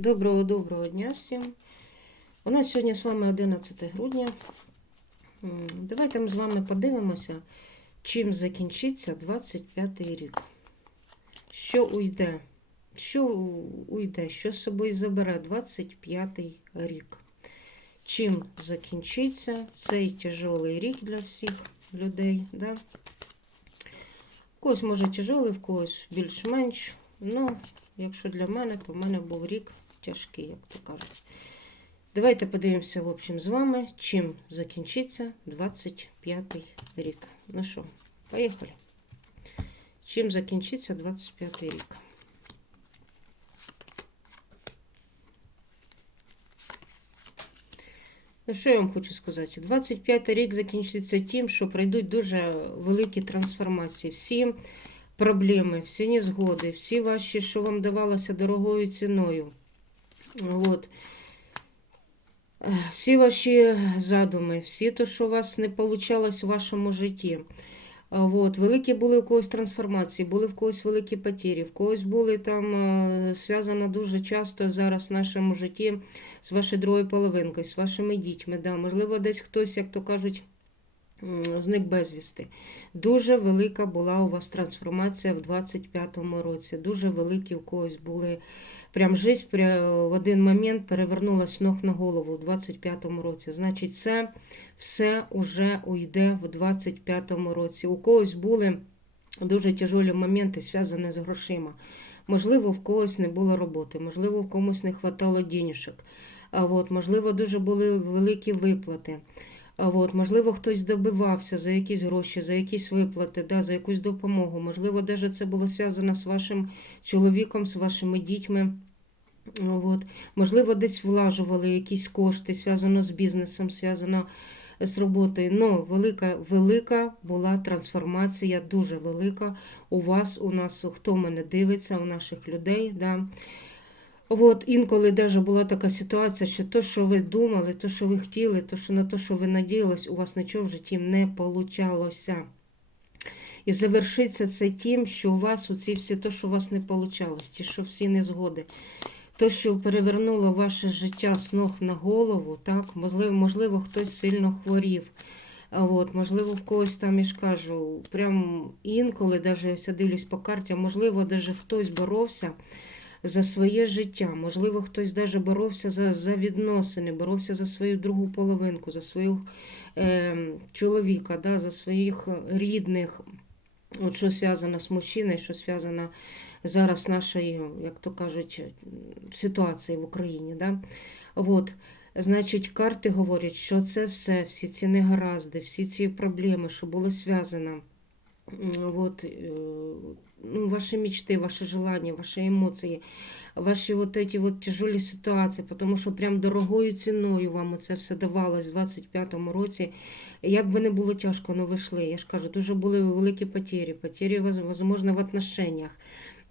Доброго доброго дня всім. У нас сьогодні з вами 11 грудня. Давайте ми з вами подивимося, чим закінчиться 25 й рік. Що уйде? Що уйде? Що з собою забере 25 рік? Чим закінчиться цей тяжелий рік для всіх людей? Да? В когось може тяжелий, в когось більш-менш. Ну, якщо для мене, то в мене був рік тяжкий, як то кажуть. Давайте подивимося, в общем, з вами, чим закінчиться 25 й рік. Ну що, поїхали. Чим закінчиться 25 рік? Ну, що я вам хочу сказати? 25 й рік закінчиться тим, що пройдуть дуже великі трансформації. Всі проблеми, всі незгоди, всі ваші, що вам давалося дорогою ціною. От. Е, Всі ваші задуми, всі те, що у вас не вийшло в вашому житті. От. Великі були у когось трансформації, були в когось великі потері, в когось були там е, зв'язано дуже часто зараз в нашому житті з вашою другою половинкою, з вашими дітьми. Да. Можливо, десь хтось, як то кажуть, зник безвісти. Дуже велика була у вас трансформація в 25-му році. Дуже великі у когось були. Прям жизнь пря- в один момент перевернулась з ног на голову у 25-му році. Значить, це все уже уйде в 25-му році. У когось були дуже тяжелі моменти, зв'язані з грошима. Можливо, в когось не було роботи, можливо, в комусь не вистачало от, можливо, дуже були великі виплати. От, можливо, хтось добивався за якісь гроші, за якісь виплати, да, за якусь допомогу. Можливо, навіть це було зв'язано з вашим чоловіком, з вашими дітьми. От. Можливо, десь влажували якісь кошти, зв'язано з бізнесом, зв'язано з роботою. Ну, велика, велика була трансформація, дуже велика. У вас, у нас, хто мене дивиться, у наших людей. Да. От, інколи даже була така ситуація, що то, що ви думали, то, що ви хотіли, то, що на те, що ви надіялись, у вас нічого в житті не получалося. І завершиться це тим, що у вас оці всі то, що у вас не вийшло, ті, що всі незгоди. То, що перевернуло ваше життя з ног на голову, так, можливо, можливо, хтось сильно хворів. От, можливо, в когось там, я ж кажу, прям інколи, навіть я дивлюсь по карті, можливо, навіть хтось боровся за своє життя. Можливо, хтось навіть боровся за, за відносини, боровся за свою другу половинку, за свого е, чоловіка, да, за своїх рідних. От що зв'язано з мужчиною, що зв'язано зараз нашою, як то кажуть, ситуацією в Україні. Да? От. Значить, карти говорять, що це все, всі ці негаразди, всі ці проблеми, що було зв'язано. М, От, е, ну, ваші мечти, ваші желання, ваші емоції, ваші вот эти вот тяжелі ситуації, тому що прям дорогою ціною вам це все давалось в 25-му році. Як би не було тяжко, але ви йшли. Я ж кажу, дуже були великі. Потері, воз- можливо, в отношеннях.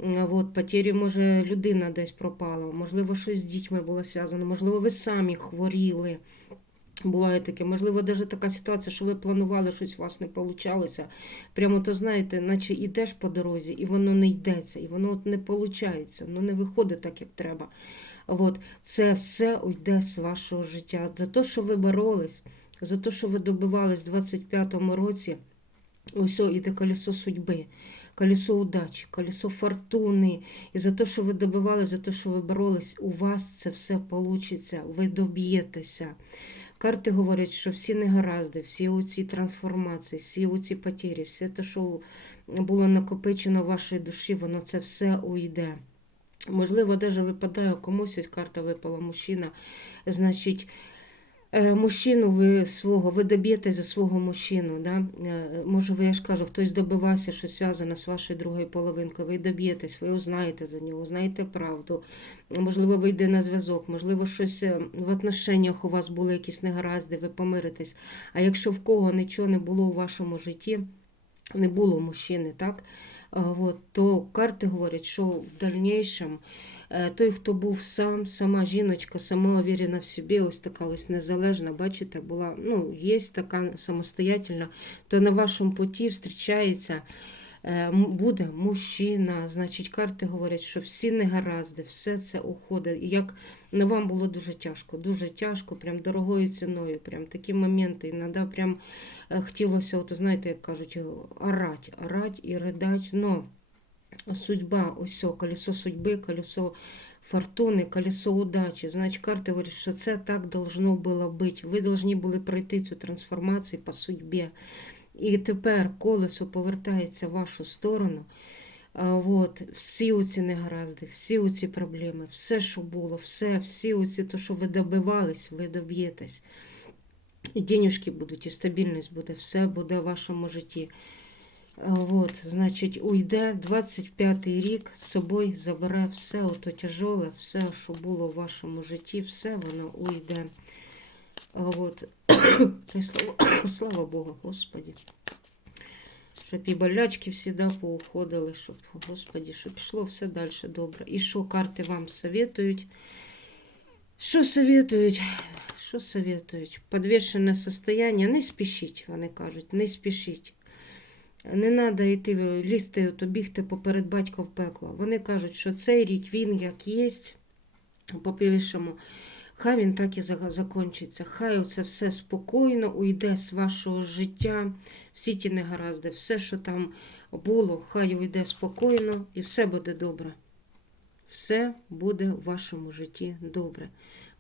М, От, потері, може, людина десь пропала, можливо, щось з дітьми було зв'язано, можливо, ви самі хворіли. Буває таке, можливо, навіть така ситуація, що ви планували щось, у вас не вийшло. Прямо то знаєте, наче йдеш по дорозі, і воно не йдеться, і воно от не виходить, ну не виходить так, як треба. От, це все уйде з вашого життя. За те, що ви боролись, за те, що ви добивались в 25-му році, ось іде колесо судьби, колесо удачі, колесо фортуни. І за те, що ви добивались, за те, що ви боролись, у вас це все вийде, ви доб'єтеся. Карти говорять, що всі негаразди, всі оці трансформації, всі оці потері, все те, що було накопичено в вашій душі, воно це все уйде. Можливо, навіть випадає комусь, ось карта випала мужчина. Значить, мужчину ви свого, ви доб'єте за свого мужчину. Да? Е, Може, ви, я ж кажу, хтось добивався, що зв'язано з вашою другою половинкою, ви доб'єтесь, ви узнаєте за нього, знаєте правду. Можливо, вийде на зв'язок, можливо, щось е, в отношеннях у вас були якісь негаразди, ви помиритесь. А якщо в кого нічого не було у вашому житті, не було мужчини, так? От, то карти говорять, що в дальнейшем е, той, хто був сам, сама жіночка, сама уверена в собі, ось така ось незалежна, бачите, була, ну, є така самостоятельна, то на вашому путі зустрічається Е, Буде мужчина, значить, карти говорять, що всі негаразди, все це уходить. Як вам було дуже тяжко, дуже тяжко, прям дорогою ціною. Прям такі моменти. Іноді прям е, хотілося, от, знаєте, як кажуть, орать, орать і ридать. Но судьба, ось колесо судьби, колесо фортуни, колесо удачі. Значить, карти говорять, що це так должно було бути. Ви повинні були пройти цю трансформацію по судьбі. І тепер колесо повертається в вашу сторону. От, всі оці негаразди, всі оці проблеми, все, що було, все, всі оці, то, що ви добивались, ви доб'єтесь. І денежки будуть, і стабільність буде, все буде в вашому житті. От, значить, уйде 25-й рік, з собою забере все ото тяжоле, все, що було в вашому житті, все воно уйде. От. Слава, слава Богу, Господі. Щоб і болячки всі да, поуходили, щоб, Господі, щоб пішло все далі добре. І що карти вам советують? Що советують? Що советують? Подвішене состояние. Не спішіть, вони кажуть, не спішіть. Не треба йти, лізти, то бігти поперед батька в пекло. Вони кажуть, що цей рік він як є, по півішому, хай він так і за- закінчиться. Хай це все спокійно уйде з вашого життя, всі ті негаразди, все, що там було, хай уйде спокійно і все буде добре. Все буде в вашому житті добре.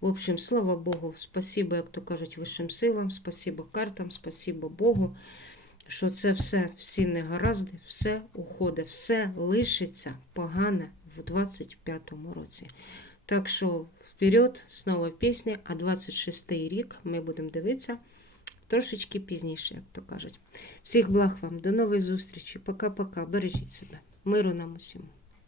В общем, слава Богу, спасибо, як то кажуть, вищим силам, спасибо картам, спасибо Богу, що це все, всі негаразди, все уходить, все лишиться погане в 25-му році. Так що вперед, знову пісня, а 26-й рік ми будемо дивитися трошечки пізніше, як то кажуть. Всіх благ вам, до нової зустрічі. Пока-пока. Бережіть себе. Миру нам усім.